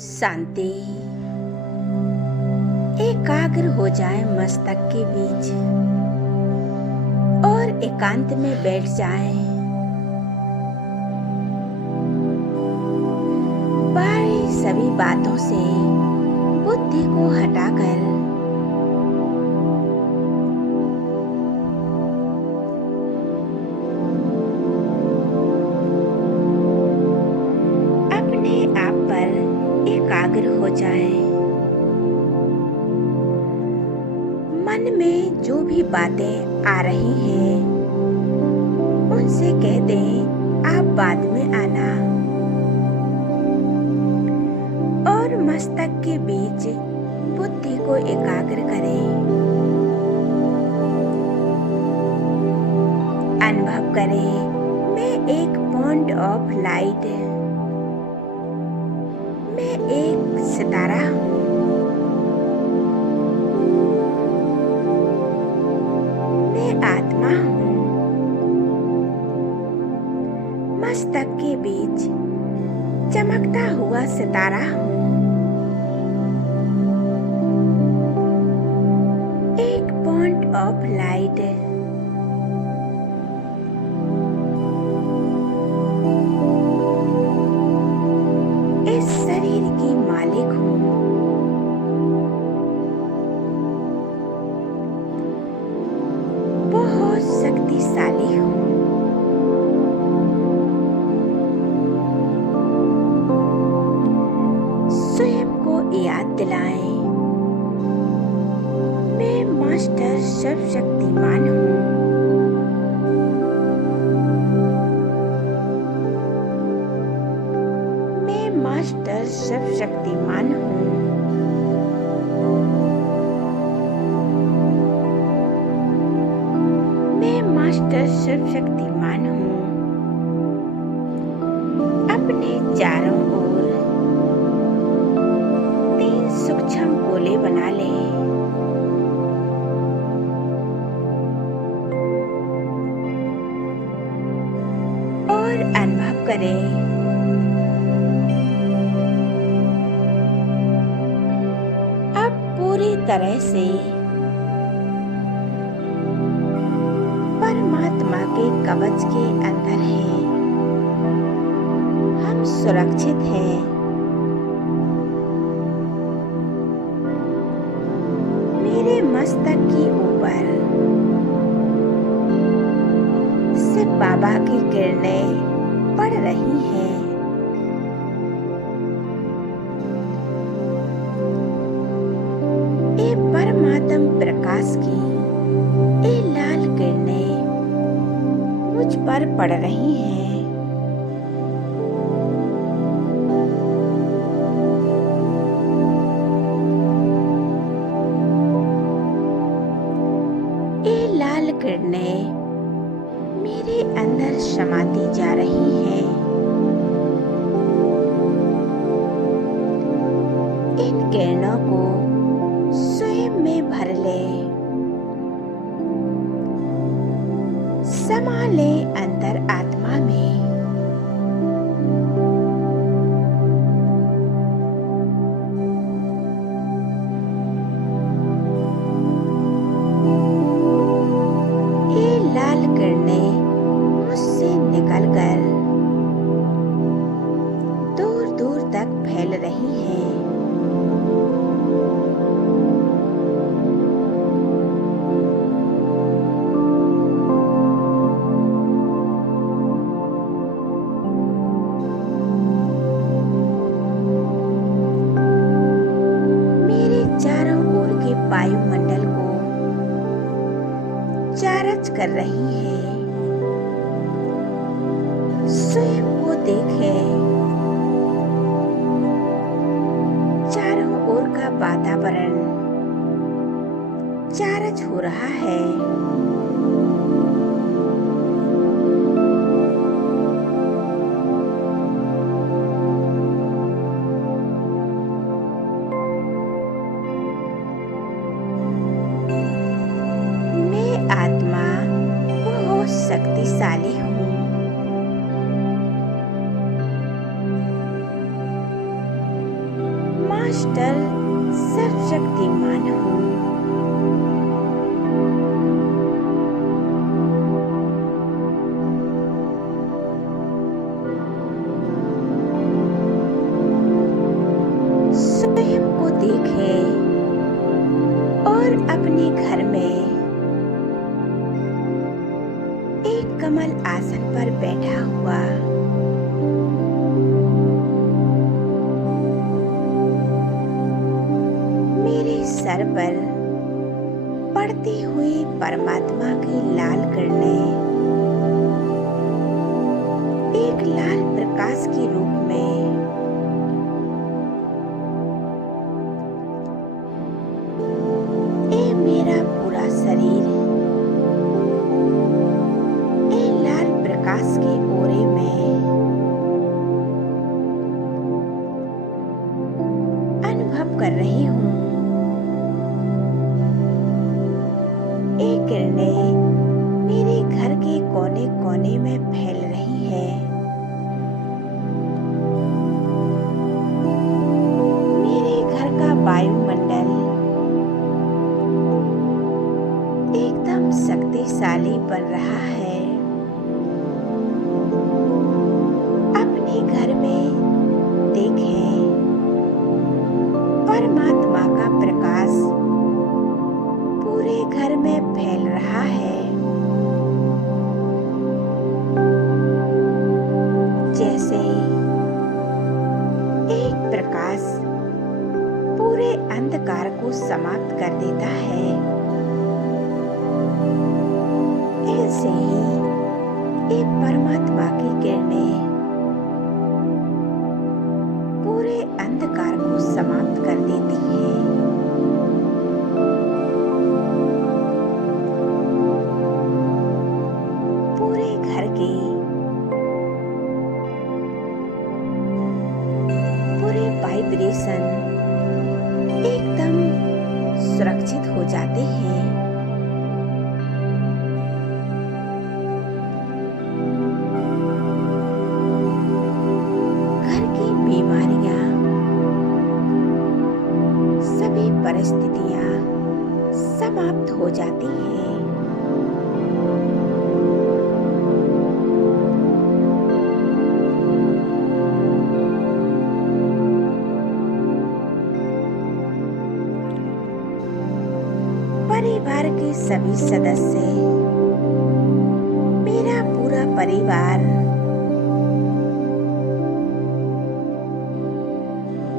शांति। एकाग्र हो जाए मस्तक के बीच और एकांत में बैठ जाए। बाहरी सभी बातों से बुद्धि को हटाकर अपने आप पर एकाग्र हो जाए। मन में जो भी बातें आ रही हैं उनसे कह दें आप बाद में आना, और मस्तक के बीच बुद्धि को एकाग्र करें। अनुभव करें मैं एक पॉइंट ऑफ लाइट, मैं एक सितारा हूँ। मैं आत्मा हूँ। मस्तक के बीच चमकता हुआ सितारा हूँ। एक पॉइंट ऑफ लाइट। इस शरीर की मालिक हूँ। बहुत शक्तिशाली हूँ। स्वयं को याद दिलाएं मैं मास्टर सर्वशक्तिमान हूँ। मैं मास्टर सर्वशक्तिमान हूँ। मैं मास्टर सर्वशक्तिमान हूँ। अपने चारों ओर 3 सूक्ष्म गोले बना लें। और अनुभव करें अब पूरी तरह से परमात्मा के कवच के अंदर है। हम सुरक्षित हैं। मेरे मस्तक के ऊपर से बाबा की किरणें पड़ रही हैं। ये परमात्म प्रकाश की ये लाल किरणें मुझ पर पड़ रही हैं। ये लाल किरणें मेरे अंदर समाती जा रही हैं। इन किरणों को स्वयं में भर ले, समा ले अंतर आत्मा में। ये लाल किरणें मुझसे निकलकर दूर दूर तक फैल रही हैं। मेरे चारों ओर के वायुमंडल को चार्ज कर रही है। स्वयं को देखें। चारों ओर का वातावरण चार्ज हो रहा है। मैं आत्मा बहुत शक्तिशाली हूँ। मास्टर सर्वशक्तिमान हूँ। स्वयं को देखे और अपने घर में एक कमल आसन पर बैठा हुआ मेरे सर पर पड़ती हुई परमात्मा की लाल किरणें एक लाल प्रकाश के रूप में ये मेरा पूरा शरीर ये लाल प्रकाश के ओरे में अनुभव कर रही हूँ। ये किरणें मेरे घर के कोने कोने में फैल रही है। मेरे घर का वायुमंडल एकदम शक्तिशाली बन रहा है। अपने घर में देखें, परमात्मा का प्रकाश पूरे घर में फैल रहा है। जैसे एक प्रकाश पूरे अंधकार को समाप्त कर देता है, ऐसे ही ये परमात्मा की किरणें पूरे अंधकार को समाप्त कर देती है। पूरे घर के पूरे वाइब्रेशन एकदम सुरक्षित हो जाते हैं। घर की बीमारियां, सभी परिस्थितियां समाप्त हो जाती हैं। परिवार के सभी सदस्य, मेरा पूरा परिवार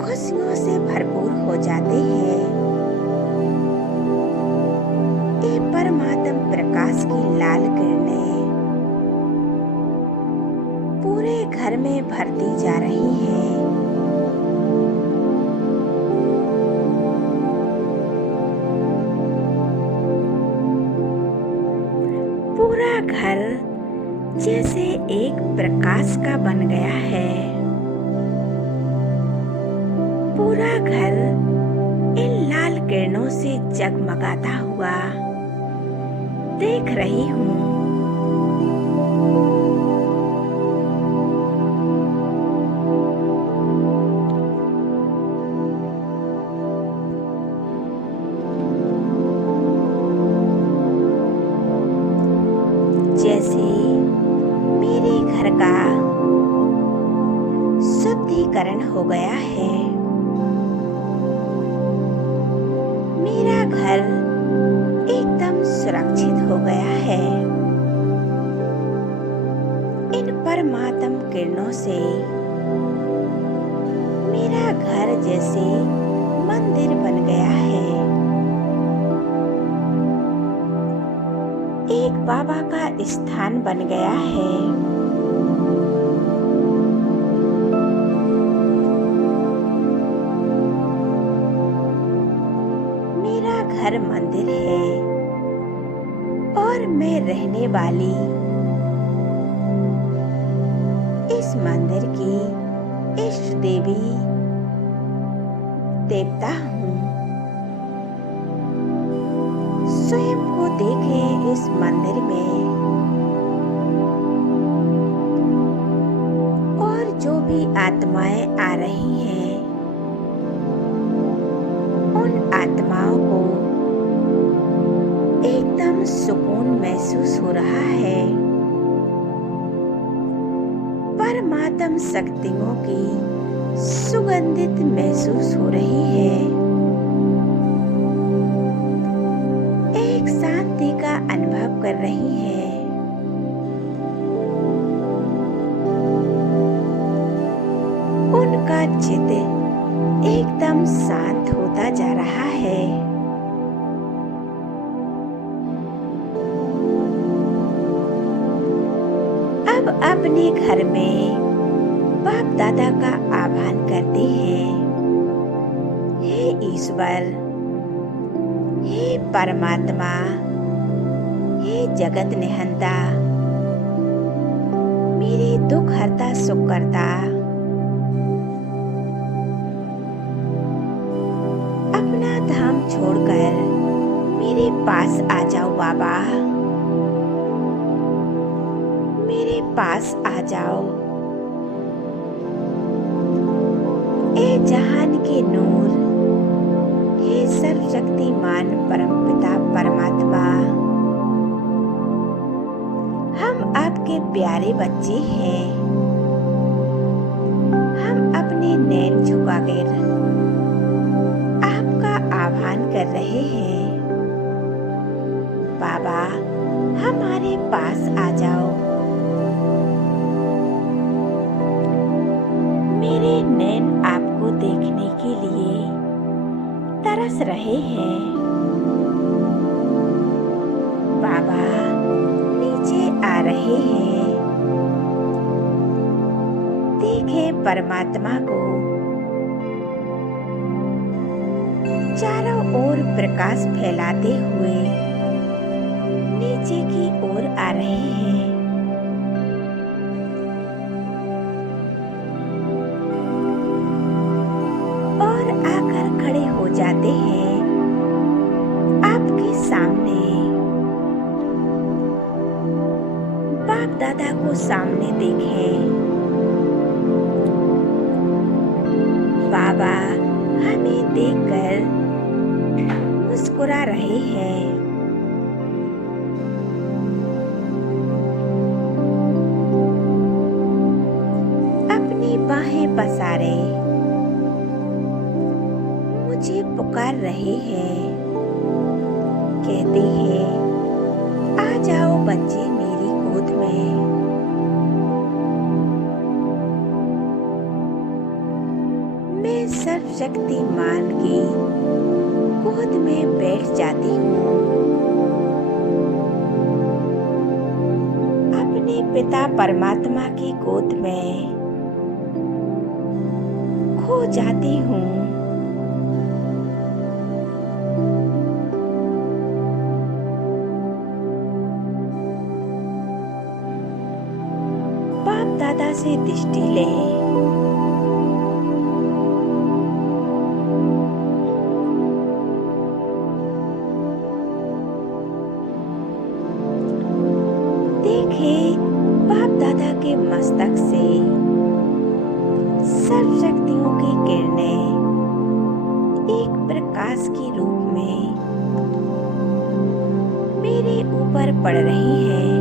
खुशियों से भरपूर हो जाते हैं। ये परमात्म प्रकाश की लाल किरणें पूरे घर में भरती जा रही हैं। पूरा घर जैसे एक प्रकाश का बन गया है। पूरा घर इन लाल किरणों से जगमगाता हुआ देख रही हूँ। जैसे मेरे घर का शुद्धिकरण हो गया है। मेरा घर एकदम सुरक्षित हो गया है। इन परमात्म किरणों से मेरा घर जैसे मंदिर बन गया है। एक बाबा का स्थान बन गया है। मेरा घर मंदिर है और मैं रहने वाली इस मंदिर की इष्ट देवी देवता हूँ। स्वयं को देखें इस मंदिर में, और जो भी आत्माएं आ रही हैं सुकून महसूस हो रहा है। परमात्म शक्तियों की सुगंधित महसूस हो रही है। एक शांति का अनुभव कर रही है। उनका चित्त एकदम शांत होता जा रहा है। अब अपने घर में बाप दादा का आह्वान करते हैं। हे ईश्वर, हे परमात्मा, हे जगत निहंता, मेरे दुख हरता सुख करता, अपना धाम छोड़कर मेरे पास आ जाओ बाबा, मेरे पास आ जाओ। ए जहान के नूर, हे सर्वशक्तिमान परमपिता परमात्मा, हम आपके प्यारे बच्चे हैं। हम अपने नैन झुकाकर आपका आह्वान कर रहे हैं। बाबा, हमारे पास आ जाओ। मेरे नैन आपको देखने के लिए तरस रहे हैं। बाबा नीचे आ रहे हैं। देखें परमात्मा को, चारों ओर प्रकाश फैलाते हुए नीचे की ओर आ रहे हैं। और आकर खड़े हो जाते हैं आपके सामने। बाप दादा को सामने देखें। बाबा हमें देखकर मुस्कुरा रहे हैं। अपनी बाहें पसारे मुझे पुकार रहे हैं। कहते हैं, आ जाओ बच्चे मेरी गोद में। मैं सर्वशक्तिमान की गोद में बैठ जाती हूँ। अपने पिता परमात्मा की गोद में खो जाती हूँ। बाप दादा से दृष्टि लें। देखें बाप दादा के मस्तक से सर्व शक्तियों की किरणें एक प्रकाश के रूप में मेरे ऊपर पड़ रही हैं।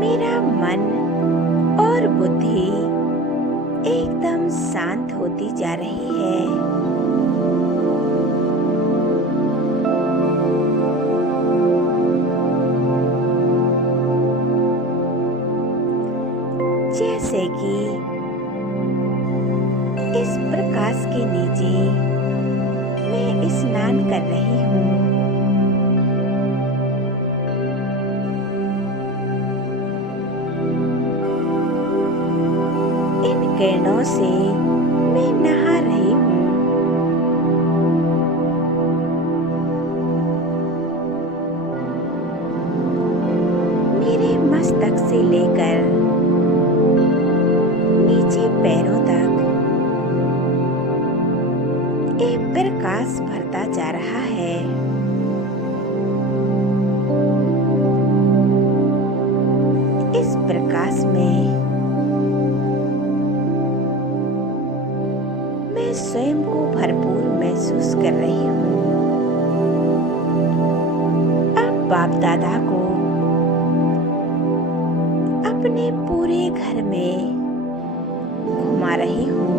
मेरा मन और बुद्धि एकदम शांत होती जा रही है। जैसे कि इस प्रकाश के नीचे मैं स्नान कर रही हूँ। इन किरणों से मैं नहा रही हूँ। मेरे मस्तक से लेकर नीचे पैरों तक एक प्रकाश भरता जा रहा है। स्वयं को भरपूर महसूस कर रही हूँ। अब बाप दादा को अपने पूरे घर में घुमा रही हूँ।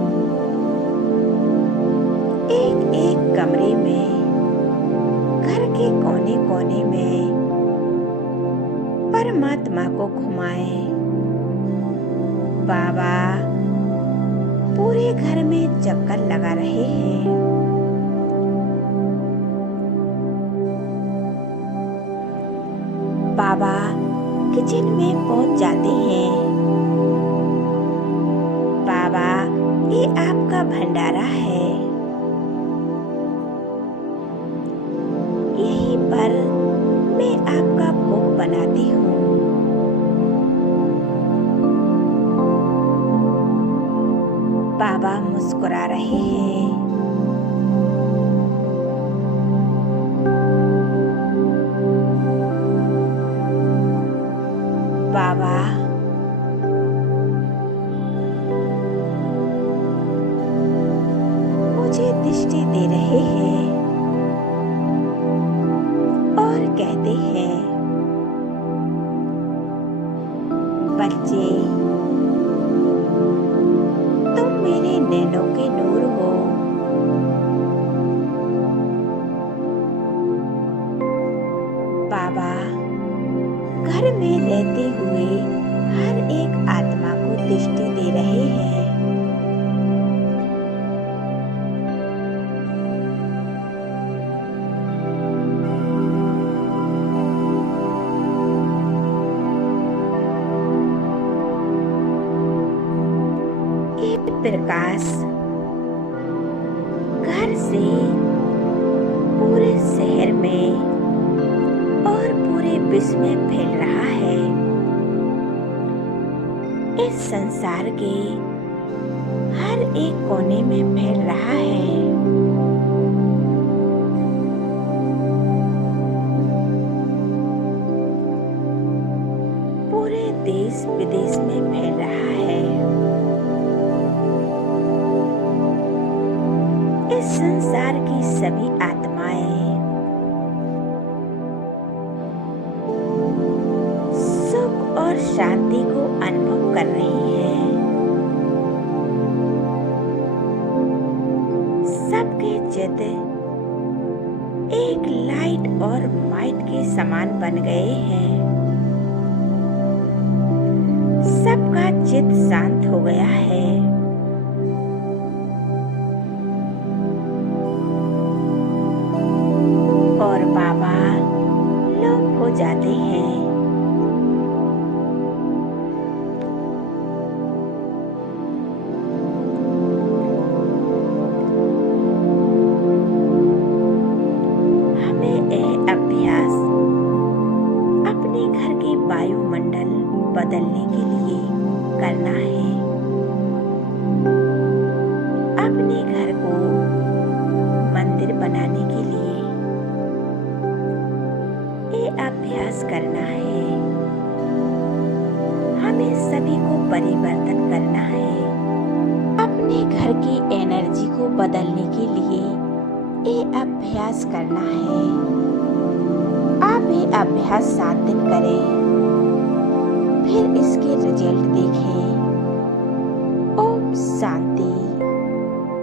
एक एक कमरे में, घर के कोने कोने में परमात्मा को घुमाएं। बाबा पूरे घर में चक्कर लगा रहे हैं। बाबा किचन में पहुंच जाते हैं। बाबा ये आपका भंडारा है, यहीं पर मैं आपका भोग बनाती हूँ। बाबा मुस्कुरा रहे हैं। बाबा मुझे दृष्टि दे रहे हैं और कहते हैं, बच्चे तुम मेरे नैनों के नूर हो। बाबा घर में रहते हुए हर एक आत्मा को दृष्टि दे रहे हैं। ये प्रकाश घर से पूरे शहर में और पूरे विश्व में फैल रहा है। इस संसार के हर एक कोने में फैल रहा है। पूरे देश विदेश में फैल रहा है। इस संसार की सभी आत्माएं सुख और शांति को अनुभव कर रही हैं। सबके चित्त एक लाइट और माइट के समान बन गए हैं। सबका चित्त शांत हो गया है। और बाबा लोप हो जाते हैं। हमें यह अभ्यास अपने घर के वायुमंडल बदलने के लिए करना है। अपने घर को मंदिर बनाने के लिए ये अभ्यास करना है। हमें सभी को परिवर्तन करना है। अपने घर की एनर्जी को बदलने के लिए ये अभ्यास करना है। आप ये अभ्यास 7 दिन करें, फिर इसके रिजल्ट देखें। ओम शांति।